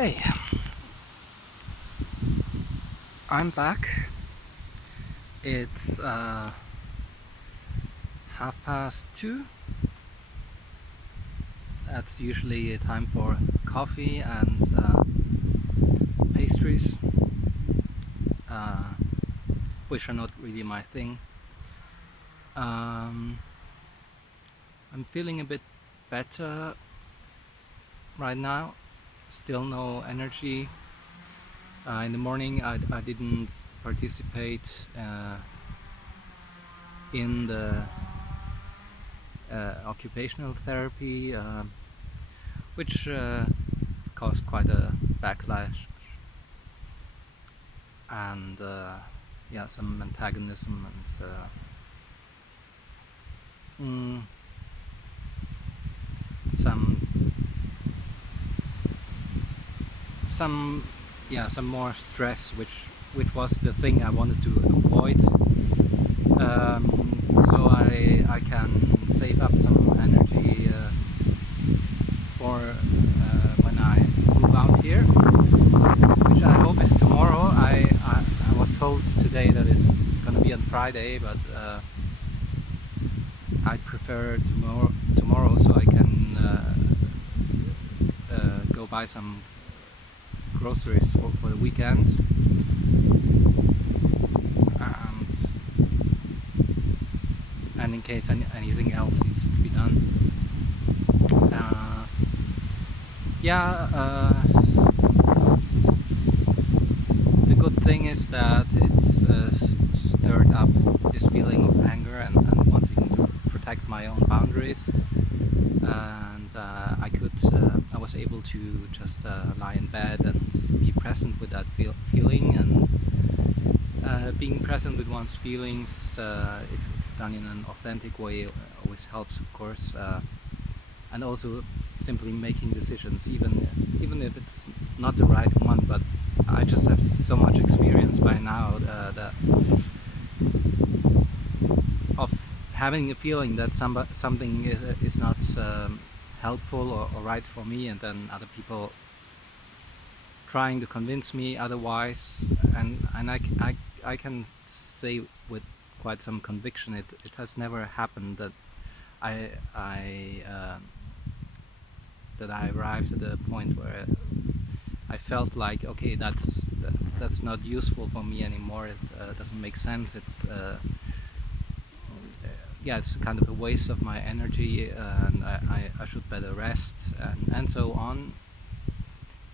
Hey, I'm back. It's 2:30. That's usually a time for coffee and pastries, uh, which are not really my thing. Um, I'm feeling a bit better right now. Still no energy. In the morning, I didn't participate in the occupational therapy, which caused quite a backlash and yeah, some antagonism and some some yeah, some more stress, which was the thing I wanted to avoid. So I can save up some energy for when I move out here, which I hope is tomorrow. I was told today that it's gonna be on Friday, but I'd prefer tomorrow so I can go buy some groceries for the weekend. And in case anything else needs to be done. Yeah, the good thing is that it's stirred up this feeling of anger and wanting to protect my own boundaries, and I was able to just lie in bed and be present with that feeling, and being present with one's feelings, if done in an authentic way, always helps, of course, and also simply making decisions, even if it's not the right one. But I just have so much experience by now that of having a feeling that something is not helpful or right for me, and then other people trying to convince me otherwise, and I can say with quite some conviction it has never happened that I arrived at a point where I felt like, okay, that's not useful for me anymore. It doesn't make sense. It's yeah, it's kind of a waste of my energy, and I should better rest, and so on.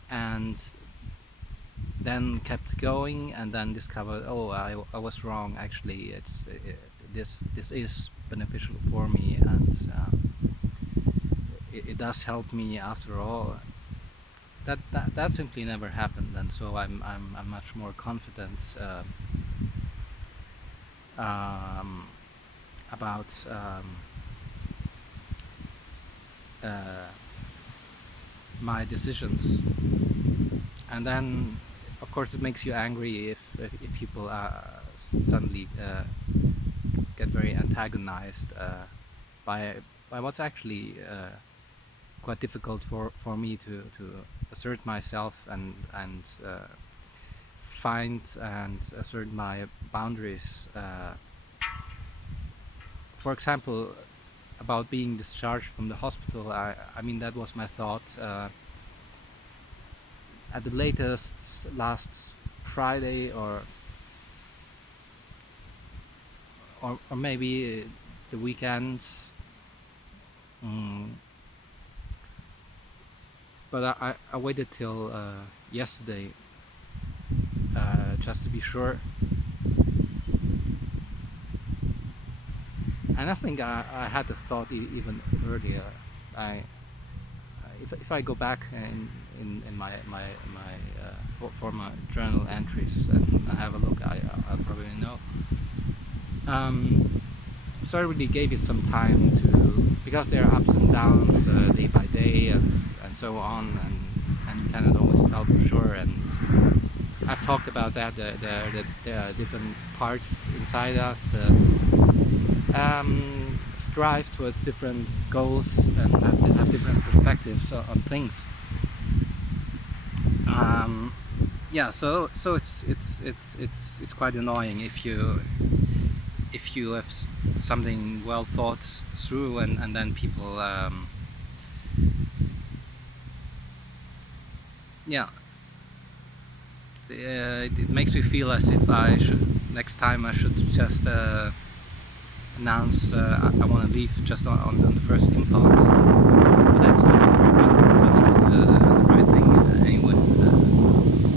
And then kept going, and then discovered, oh, I was wrong. Actually, this is beneficial for me, and it does help me after all. That simply never happened, and so I'm much more confident about uh, my decisions. And then, of course, it makes you angry if people suddenly get very antagonized by what's actually quite difficult for me to assert myself and find and assert my boundaries. For example, about being discharged from the hospital, I mean, that was my thought at the latest last Friday, or maybe the weekend. But I waited till yesterday just to be sure, and I think I had the thought even earlier. If I go back in my for my journal entries and have a look, I'll probably know. So I really gave it some time to, because there are ups and downs day by day and so on, and you cannot always tell for sure. And I've talked about that. There are different parts inside us that strive towards different goals and have different perspectives on things. Yeah, so it's quite annoying if you have something well thought through, and then people yeah, it makes me feel as if I should, next time I should just announce I want to leave just on the first impulse. But that's not the right thing anyway.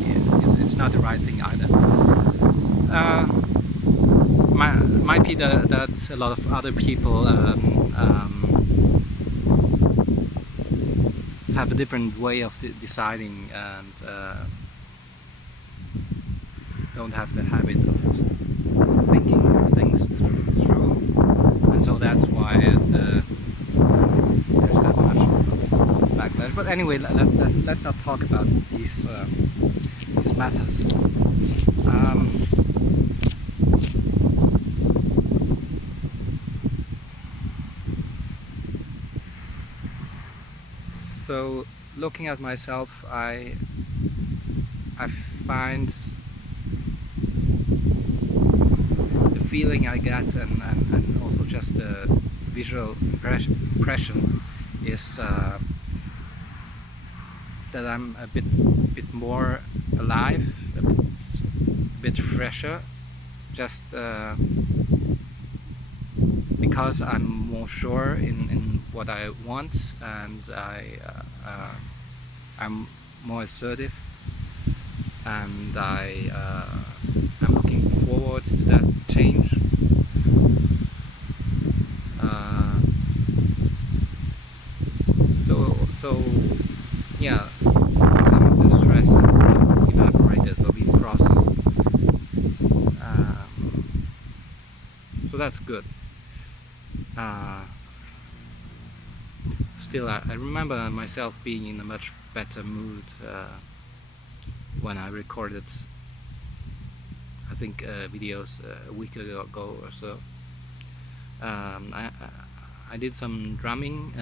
Yeah, it's not the right thing either. Might be that a lot of other people have a different way of deciding, and don't have the habit of thinking things through, and so that's why there's that much backlash. But anyway, let's not talk about these matters. So looking at myself, I find the feeling I get, and also just the visual impression is that I'm a bit more alive, a bit fresher, just because I'm more sure in what I want, and I'm more assertive, and I'm looking forward to that change. So yeah, some of the stress is evaporated or being processed. So that's good. Still, I remember myself being in a much better mood when I recorded, I think, videos a week ago or so. I did some drumming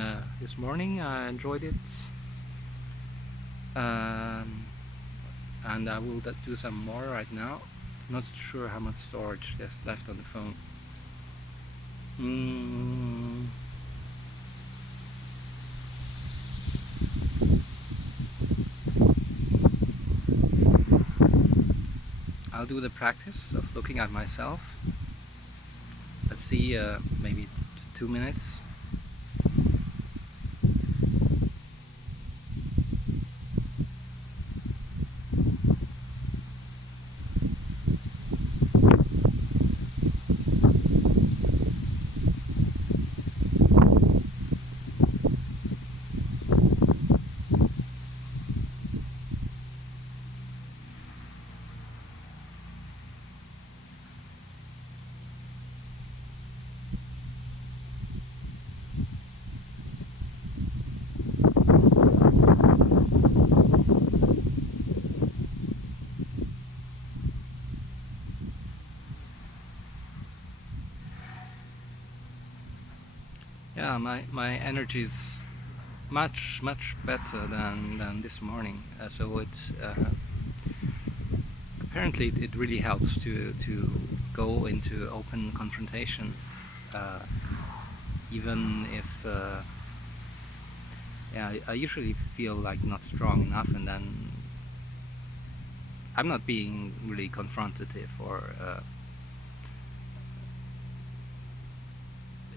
this morning. I enjoyed it, and I will do some more right now. Not sure how much storage there's left on the phone. I'll do the practice of looking at myself. Let's see, maybe 2 minutes. Yeah, my energy is much better than this morning. So it's apparently it really helps to go into open confrontation, even if yeah, I usually feel like not strong enough, and then I'm not being really confrontative or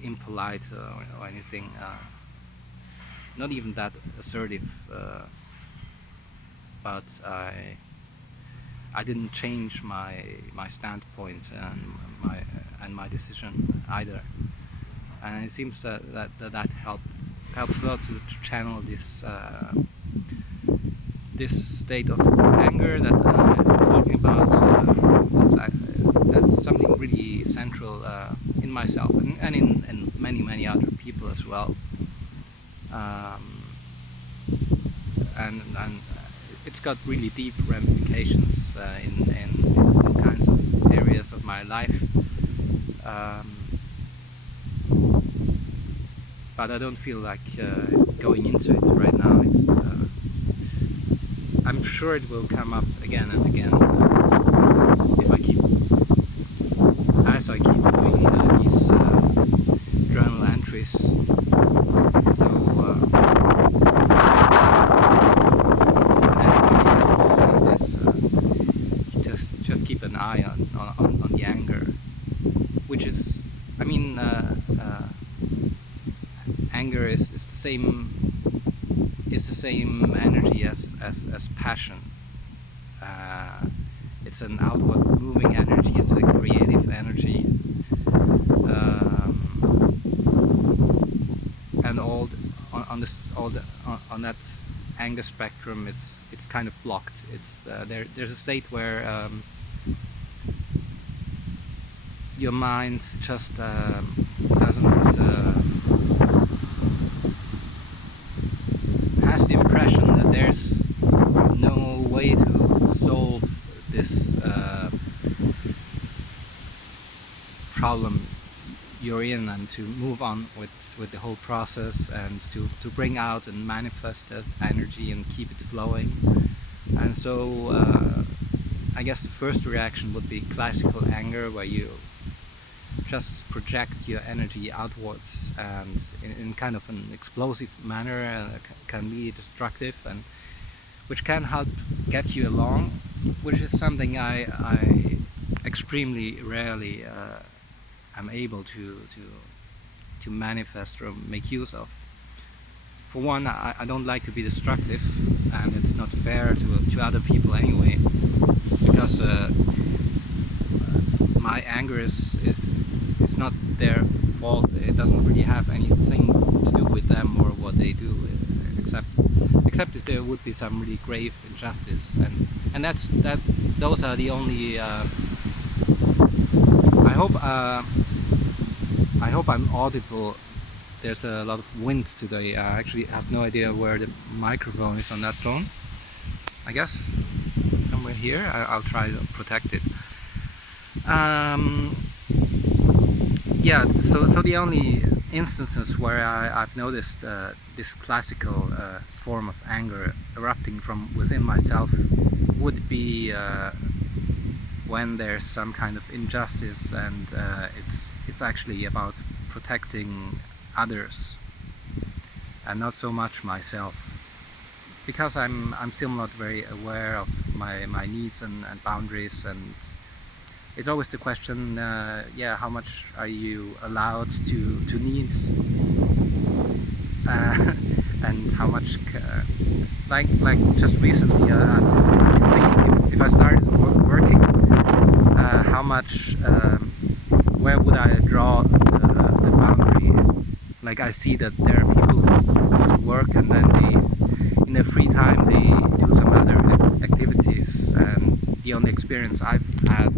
impolite or anything, not even that assertive, but I didn't change my standpoint and my decision either, and it seems that helps a lot to channel this state of anger that I'm talking about. That's something really central in myself, and in many other people as well. And it's got really deep ramifications in all kinds of areas of my life. But I don't feel like going into it right now. I'm I'm sure it will come up again and again if I keep doing these journal entries. So just keep an eye on the anger, which is, I mean, anger is the same energy as passion. It's an outward moving energy. It's a creative energy, and on that anger spectrum, it's kind of blocked. It's there's a state where your mind just doesn't has the impression that there's no way to solve this problem you're in, and to move on with the whole process, and to bring out and manifest that energy and keep it flowing. And so I guess the first reaction would be classical anger, where you just project your energy outwards, and in kind of an explosive manner, can be destructive, and which can help get you along, which is something I extremely rarely am able to manifest or make use of. For one, I don't like to be destructive, and it's not fair to other people anyway, because my anger it's not their fault. It doesn't really have anything to do with them or what they do, except if there would be some really grave injustice, and those are the only. I hope I'm audible. There's a lot of wind today. I actually have no idea where the microphone is on that phone. I guess somewhere here. I'll try to protect it. Yeah, so the only instances where I've noticed this classical form of anger erupting from within myself would be when there's some kind of injustice, and it's actually about protecting others and not so much myself, because I'm still not very aware of my needs and boundaries, and it's always the question, yeah, how much are you allowed to need, and how much, like just recently, I'm thinking if I started working, how much, where would I draw the boundary? Like, I see that there are people who go to work, and then in their free time they do some other activities, and the only experience I've had